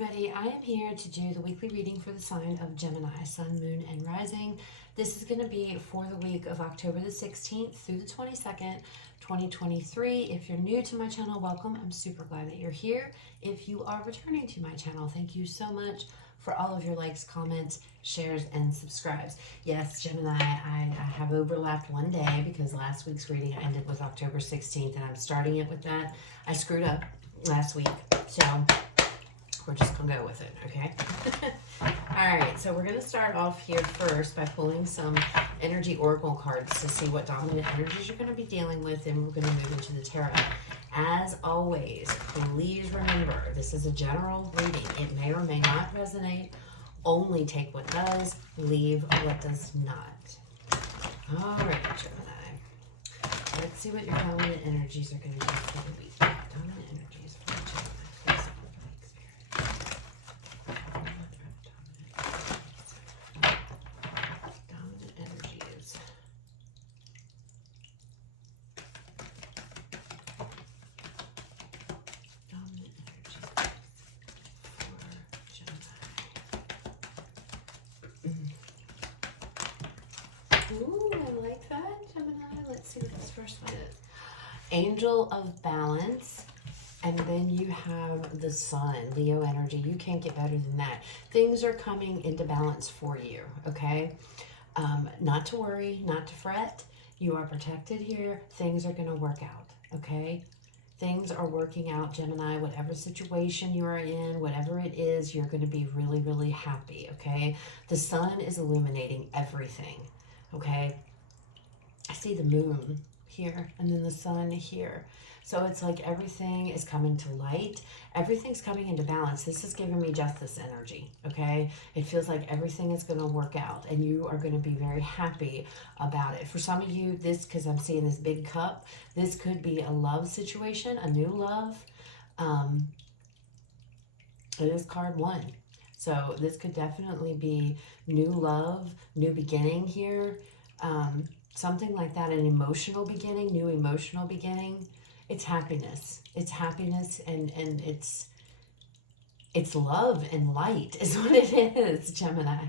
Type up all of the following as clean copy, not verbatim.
everybody, I am here to do the weekly reading for the sign of Gemini, Sun, Moon, and Rising. This is going to be for the week of October the 16th through the 22nd, 2023. If you're new to my channel, welcome. I'm super glad that you're here. If you are returning to my channel, thank you so much for all of your likes, comments, shares, and subscribes. Yes, Gemini, I have overlapped one day because last week's reading ended with October 16th, and I'm starting it with that. I screwed up last week, so we're just gonna go with it, okay? All right, so we're gonna start off here first by pulling some energy oracle cards to see what dominant energies you're gonna be dealing with, and we're gonna move into the tarot. As always, please remember, this is a general reading. It may or may not resonate. Only take what does, leave what does not. All right, Gemini. Let's see what your dominant energies are gonna do for the week. Dominant energies for Gemini. Ooh, I like that, Gemini. Let's see what this first one is. Angel of Balance. And then you have the Sun, Leo energy. You can't get better than that. Things are coming into balance for you, okay? Not to worry, not to fret. You are protected here. Things are going to work out, okay? Things are working out, Gemini. Whatever situation you are in, whatever it is, you're going to be really, really happy, okay? The Sun is illuminating everything. Okay, I see the moon here and then the sun here. So it's like everything is coming to light. Everything's coming into balance. This is giving me justice energy, okay? It feels like everything is going to work out and you are going to be very happy about it. For some of you, this, because I'm seeing this big cup, this could be a love situation, a new love. It is card 1. So this could definitely be new love, new beginning here, something like that, an emotional beginning, new emotional beginning. It's happiness. It's happiness and it's love and light is what it is, Gemini.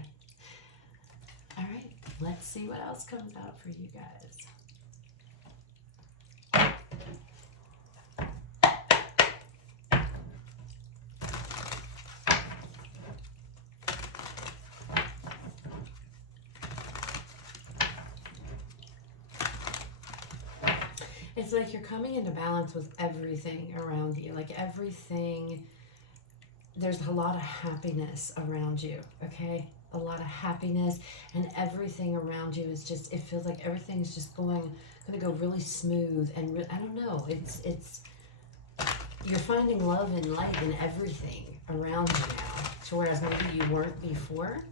All right, let's see what else comes out for you guys. It's like you're coming into balance with everything around you. Like everything, there's a lot of happiness around you, okay? A lot of happiness, and everything around you is just, it feels like everything's just gonna go really smooth, and I don't know, it's, you're finding love and light in everything around you now, to whereas maybe you weren't before.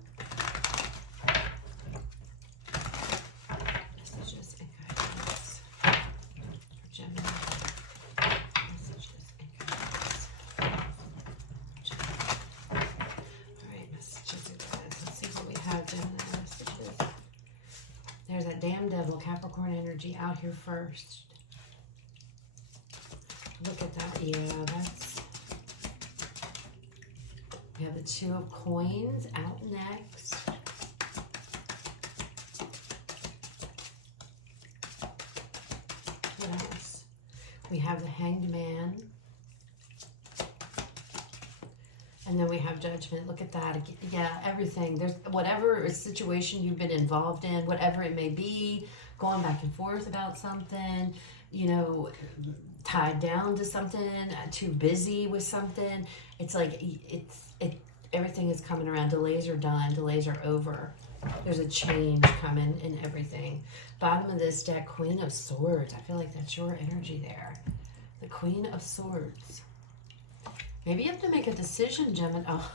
There's that damn devil, Capricorn energy out here first. Look at that. Yeah, that's... We have the 2 of Coins out next. What else? We have the Hanged Man. And then we have Judgment. Look at that. Yeah, everything. There's whatever situation you've been involved in, whatever it may be, going back and forth about something, you know, tied down to something, too busy with something. It's like everything is coming around. Delays are done. Delays are over. There's a change coming in everything. Bottom of this deck, Queen of Swords. I feel like that's your energy there. The Queen of Swords. Maybe you have to make a decision, Gemini. Oh,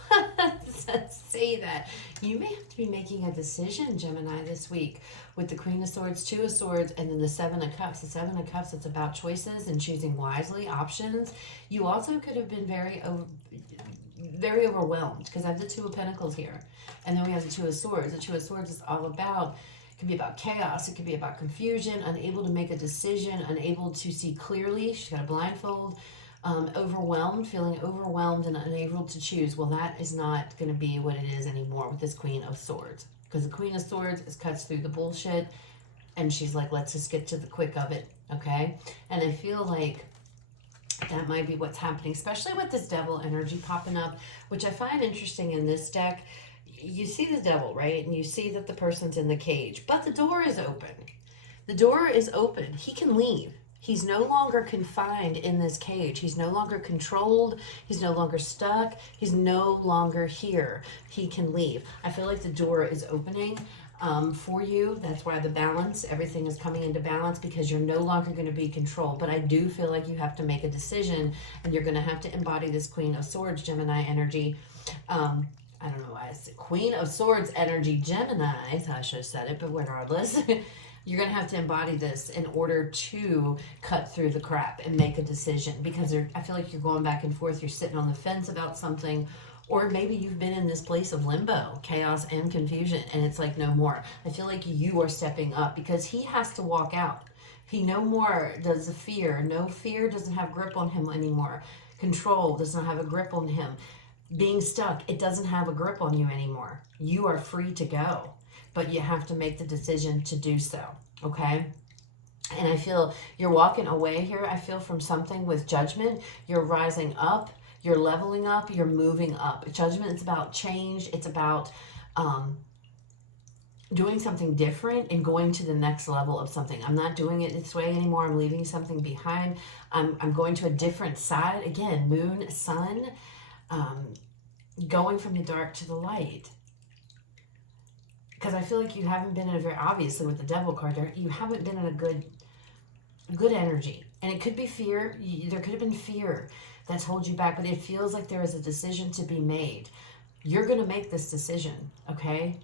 say that. You may have to be making a decision, Gemini, this week with the Queen of Swords, 2 of Swords, and then the 7 of Cups. The 7 of Cups, it's about choices and choosing wisely, options. You also could have been very overwhelmed because I have the 2 of Pentacles here. And then we have the 2 of Swords. The 2 of Swords is all about, it could be about chaos. It could be about confusion, unable to make a decision, unable to see clearly. She's got a blindfold. Overwhelmed, feeling overwhelmed and unable to choose. Well, that is not going to be what it is anymore with this Queen of Swords. Because the Queen of Swords is cuts through the bullshit, and she's like, let's just get to the quick of it, okay? And I feel like that might be what's happening, especially with this devil energy popping up, which I find interesting in this deck. You see the devil, right? And you see that the person's in the cage, but the door is open. The door is open. He can leave. He's no longer confined in this cage. He's no longer controlled. He's no longer stuck. He's no longer here. He can leave. I feel like the door is opening for you. That's why the balance, everything is coming into balance, because you're no longer going to be controlled. But I do feel like you have to make a decision, and you're going to have to embody this Queen of Swords, Gemini energy. I don't know why it's Queen of Swords energy, Gemini. I should have said it, but regardless. You're going to have to embody this in order to cut through the crap and make a decision, because I feel like you're going back and forth. You're sitting on the fence about something, or maybe you've been in this place of limbo, chaos and confusion, and it's like no more. I feel like you are stepping up, because he has to walk out. He no more does the fear. No, fear doesn't have grip on him anymore. Control does not have a grip on him. Being stuck, it doesn't have a grip on you anymore. You are free to go. But you have to make the decision to do so, okay? And I feel you're walking away here, I feel, from something with judgment. You're rising up, you're leveling up, you're moving up. Judgment, it's about change. It's about doing something different and going to the next level of something. I'm not doing it this way anymore. I'm leaving something behind. I'm going to a different side. Again, moon, sun, going from the dark to the light. Because I feel like you haven't been in a very, obviously with the devil card there, you haven't been in a good energy. And it could be fear. There could have been fear that's held you back, but it feels like there is a decision to be made. You're going to make this decision, okay?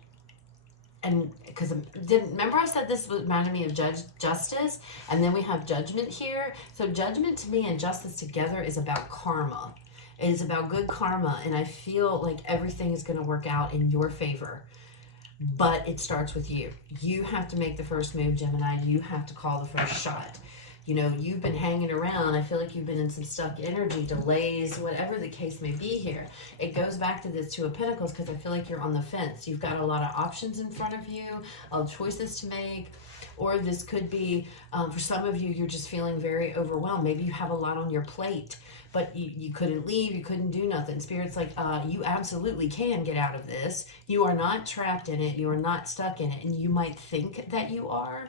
And because remember I said this reminded me of justice, and then we have judgment here. So judgment to me and justice together is about karma. It is about good karma, and I feel like everything is going to work out in your favor. But it starts with you. You have to make the first move, Gemini. You have to call the first shot. You know, you've been hanging around. I feel like you've been in some stuck energy, delays, whatever the case may be here. It goes back to this Two of Pentacles, because I feel like you're on the fence. You've got a lot of options in front of you, choices to make. Or this could be, for some of you, you're just feeling very overwhelmed. Maybe you have a lot on your plate, but you couldn't leave, you couldn't do nothing. Spirit's like, you absolutely can get out of this. You are not trapped in it. You are not stuck in it. And you might think that you are.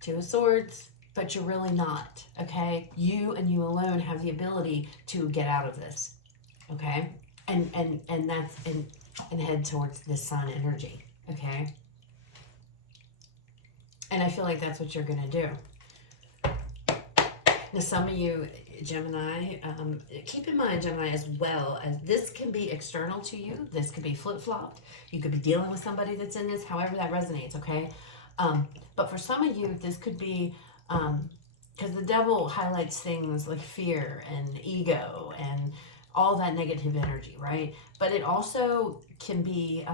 Two of Swords, but you're really not, okay? You and you alone have the ability to get out of this, okay? And that's, and head towards the sun energy, okay? And I feel like that's what you're going to do. Now, some of you, Gemini, keep in mind, Gemini, as well, as this can be external to you. This could be flip-flopped. You could be dealing with somebody that's in this, however that resonates, okay? But for some of you, this could be, because the devil highlights things like fear and ego and all that negative energy, right? But it also can be...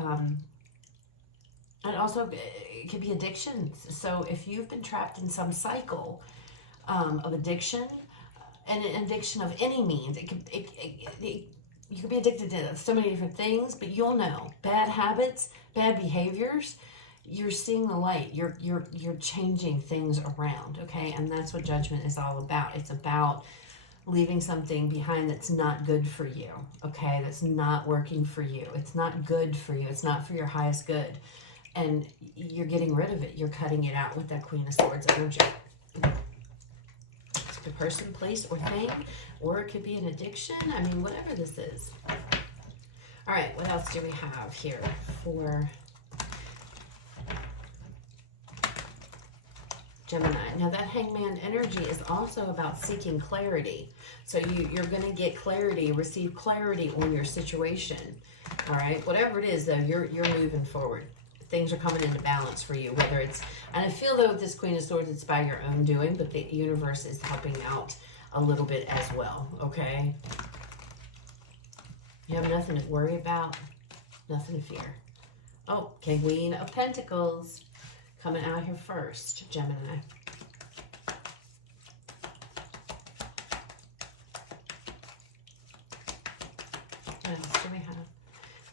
it can be addictions. So if you've been trapped in some cycle of addiction, and an addiction of any means, you could be addicted to so many different things, but you'll know. Bad habits, bad behaviors, you're seeing the light. You're changing things around, okay? And that's what judgment is all about. It's about leaving something behind that's not good for you, okay? That's not working for you. It's not good for you. It's not for your highest good. And you're getting rid of it. You're cutting it out with that Queen of Swords energy. It's the person, place, or thing, or it could be an addiction. I mean, whatever this is. All right, what else do we have here for Gemini? Now, that Hangman energy is also about seeking clarity. So you're going to get clarity, receive clarity on your situation. All right, whatever it is, though, you're moving forward. Things are coming into balance for you, whether it's, and I feel though with this Queen of Swords, it's by your own doing, but the universe is helping out a little bit as well, okay? You have nothing to worry about, nothing to fear. Oh, Queen of Pentacles coming out here first, Gemini.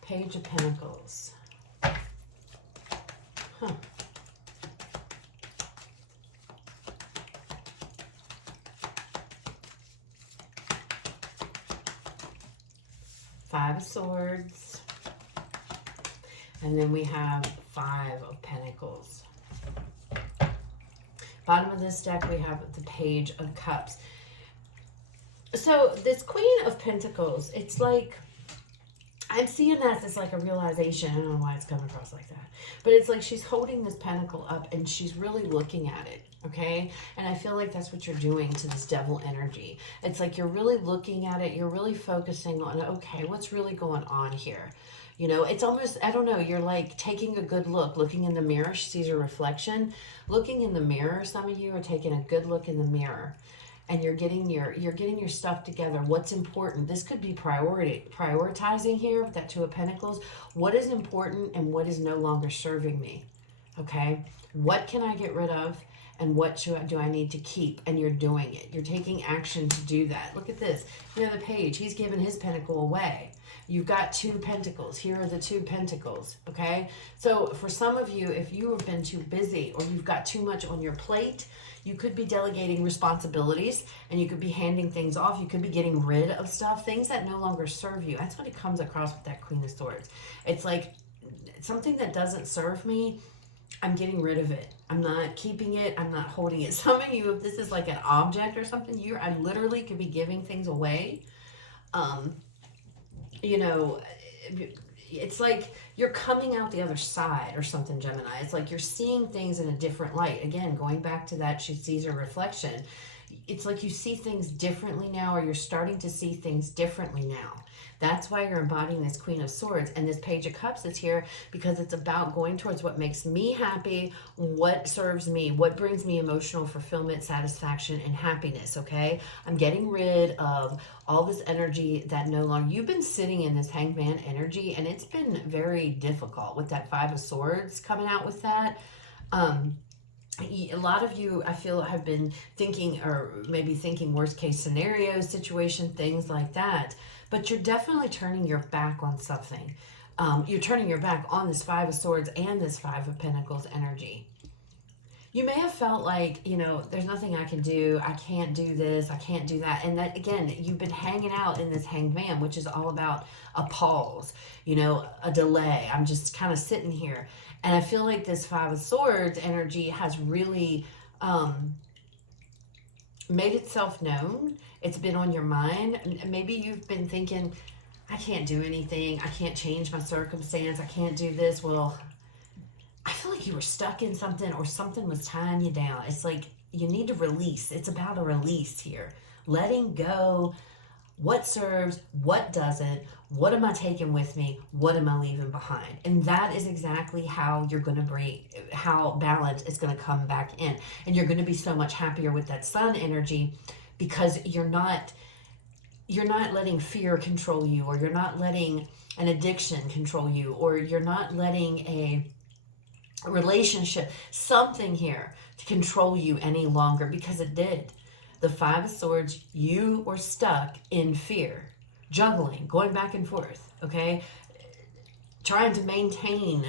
Page of Pentacles. Huh. Five of Swords. And then we have Five of Pentacles. Bottom of this deck, we have the Page of Cups. So this Queen of Pentacles, it's like, I'm seeing that as like a realization. I don't know why it's coming across like that. But it's like she's holding this pentacle up and she's really looking at it, okay? And I feel like that's what you're doing to this devil energy. It's like you're really looking at it. You're really focusing on, okay, what's really going on here? You know, it's almost, I don't know, you're like taking a good look, looking in the mirror. She sees her reflection. Looking in the mirror, some of you are taking a good look in the mirror. And you're getting your stuff together. What's important? This could be prioritizing here with that Two of Pentacles. What is important and what is no longer serving me? Okay, what can I get rid of and what do I need to keep? And you're doing it. You're taking action to do that. Look at this. You know, the Page. He's given his pentacle away. You've got Two Pentacles. Here are the Two Pentacles, okay? So for some of you, if you have been too busy or you've got too much on your plate, you could be delegating responsibilities and you could be handing things off. You could be getting rid of stuff, things that no longer serve you. That's what it comes across with that Queen of Swords. It's like something that doesn't serve me, I'm getting rid of it. I'm not keeping it. I'm not holding it. Some of you, if this is like an object or something, I literally could be giving things away. You know, it's like you're coming out the other side or something, Gemini. It's like you're seeing things in a different light. Again, going back to that, she sees her reflection. It's like you see things differently now, or you're starting to see things differently now. That's why you're embodying this Queen of Swords, and this Page of Cups is here because it's about going towards what makes me happy, what serves me, what brings me emotional fulfillment, satisfaction, and happiness, okay? I'm getting rid of all this energy that no longer, you've been sitting in this Hangman energy, and it's been very difficult with that Five of Swords coming out with that. A lot of you, I feel, have been thinking, or maybe thinking worst case scenario situation, things like that. But you're definitely turning your back on something. You're turning your back on this Five of Swords and this Five of Pentacles energy. You may have felt like, you know, there's nothing I can do. I can't do this. I can't do that. And that, again, you've been hanging out in this Hangman, which is all about a pause, you know, a delay. I'm just kind of sitting here. And I feel like this Five of Swords energy has really made itself known. It's been on your mind. Maybe you've been thinking, I can't do anything. I can't change my circumstance. I can't do this. Well, I feel like you were stuck in something or something was tying you down. It's like you need to release. It's about a release here. Letting go. What serves, what doesn't, what am I taking with me, what am I leaving behind? And that is exactly how you're going to bring, how balance is going to come back in. And you're going to be so much happier with that Sun energy because you're not letting fear control you, or you're not letting an addiction control you, or you're not letting a relationship, something here to control you any longer, because it did. The Five of Swords, you were stuck in fear, juggling, going back and forth, okay? Trying to maintain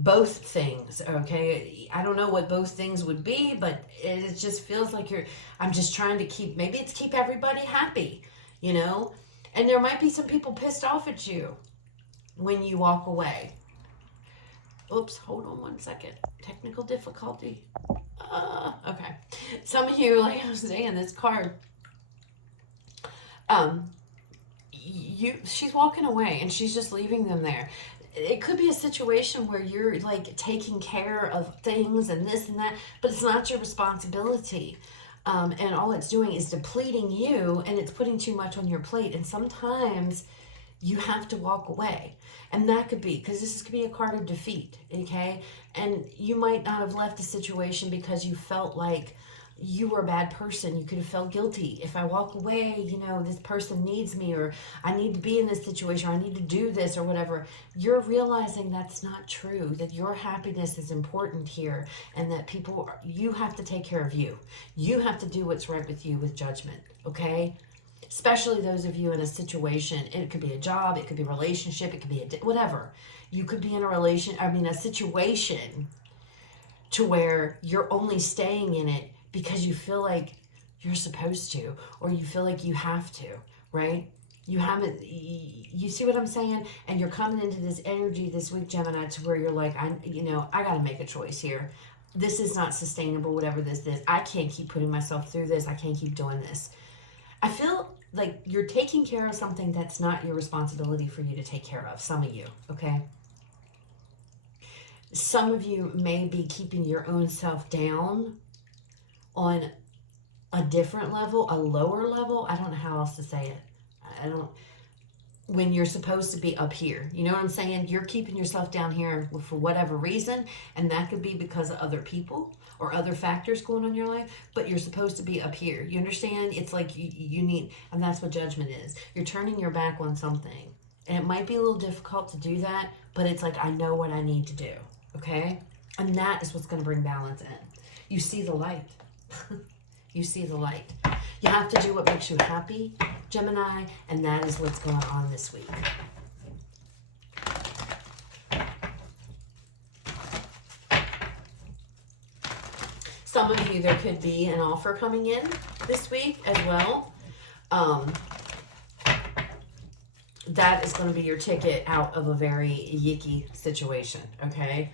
both things, okay? I don't know what both things would be, but it just feels like I'm just trying to maybe it's keep everybody happy, you know? And there might be some people pissed off at you when you walk away. Oops, hold on one second. Technical difficulty. Okay. Some of you, like I was saying, this card, she's walking away and she's just leaving them there. It could be a situation where you're like taking care of things and this and that, but it's not your responsibility. And all it's doing is depleting you, and it's putting too much on your plate. And sometimes you have to walk away. And that could be, because this could be a card of defeat, okay? And you might not have left a situation because you felt like you were a bad person. You could have felt guilty. If I walk away, you know, this person needs me, or I need to be in this situation, or I need to do this, or whatever. You're realizing that's not true, that your happiness is important here, and that you have to take care of you. You have to do what's right with you with judgment, okay? especially those of you in a situation. It could be a job, it could be a relationship, it could be whatever. You could be in a situation to where you're only staying in it because you feel like you're supposed to, or you feel like you have to, right? You see what I'm saying? And you're coming into this energy this week, Gemini, to where you're like, I got to make a choice here. This is not sustainable, whatever this is. I can't keep putting myself through this. I can't keep doing this. I feel like you're taking care of something that's not your responsibility for you to take care of. Some of you, okay? Some of you may be keeping your own self down on a different level, a lower level. I don't know how else to say it. When you're supposed to be up here. You know what I'm saying? You're keeping yourself down here for whatever reason, and that could be because of other people or other factors going on in your life, but you're supposed to be up here. You understand? It's like you need, and that's what judgment is. You're turning your back on something, and it might be a little difficult to do that, but it's like, I know what I need to do, okay? And that is what's going to bring balance in. You see the light. You see the light. You have to do what makes you happy, Gemini, and that is what's going on this week. Some of you, there could be an offer coming in this week as well. That is going to be your ticket out of a very yicky situation, okay?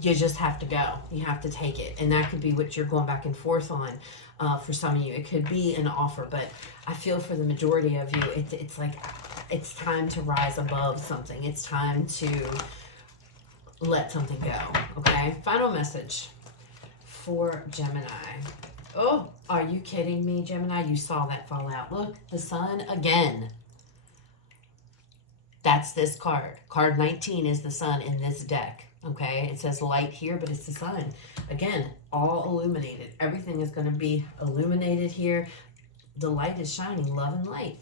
You just have to go. You have to take it. And that could be what you're going back and forth on for some of you. It could be an offer, but I feel for the majority of you, it's like it's time to rise above something. It's time to let something go, okay? Final message for Gemini. Oh, are you kidding me, Gemini? You saw that fall out. Look, the sun again. That's this card. Card 19 is the sun in this deck. Okay, it says light here, but it's the sun. Again, all illuminated. Everything is going to be illuminated here. The light is shining. Love and light.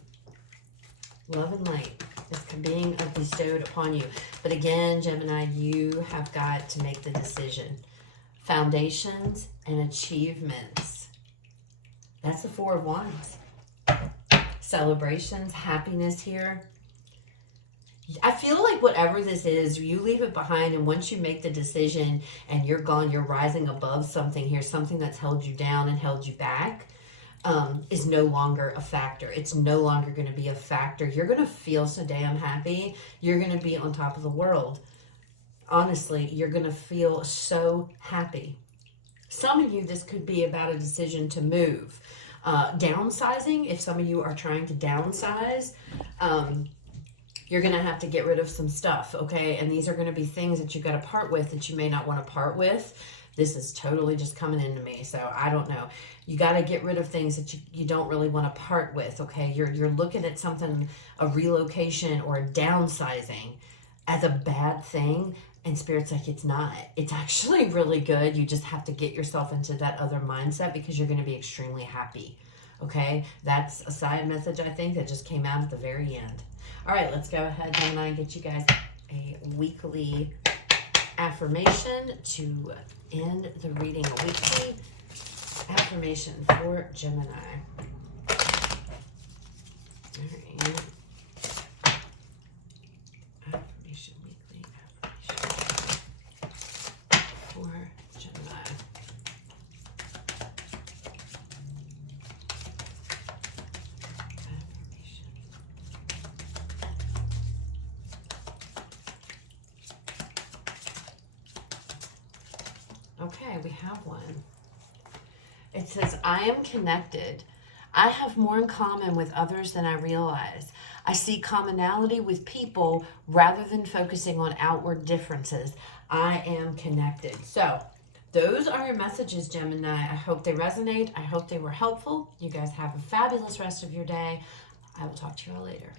Love and light is being bestowed upon you. But again, Gemini, you have got to make the decision. Foundations and achievements. That's the Four of Wands. Celebrations, happiness here. I feel like whatever this is, you leave it behind, and once you make the decision and you're gone, you're rising above something here, something that's held you down and held you back, is no longer a factor. It's no longer going to be a factor. You're going to feel so damn happy. You're going to be on top of the world. Honestly, you're going to feel so happy. Some of you, this could be about a decision to move. Downsizing, if some of you are trying to downsize, you're going to have to get rid of some stuff, okay? And these are going to be things that you got to part with that you may not want to part with. This is totally just coming into me, so I don't know. You got to get rid of things that you don't really want to part with, okay? You're looking at something, a relocation or a downsizing, as a bad thing, and Spirit's like, it's not. It's actually really good. You just have to get yourself into that other mindset because you're going to be extremely happy, okay? That's a side message, I think, that just came out at the very end. All right, let's go ahead, Gemini, and get you guys a weekly affirmation to end the reading. A weekly affirmation for Gemini. All right. Affirmation, weekly affirmation for Gemini. Okay, we have one. It says, I am connected. I have more in common with others than I realize. I see commonality with people rather than focusing on outward differences. I am connected. So, those are your messages, Gemini. I hope they resonate. I hope they were helpful. You guys have a fabulous rest of your day. I will talk to you all later.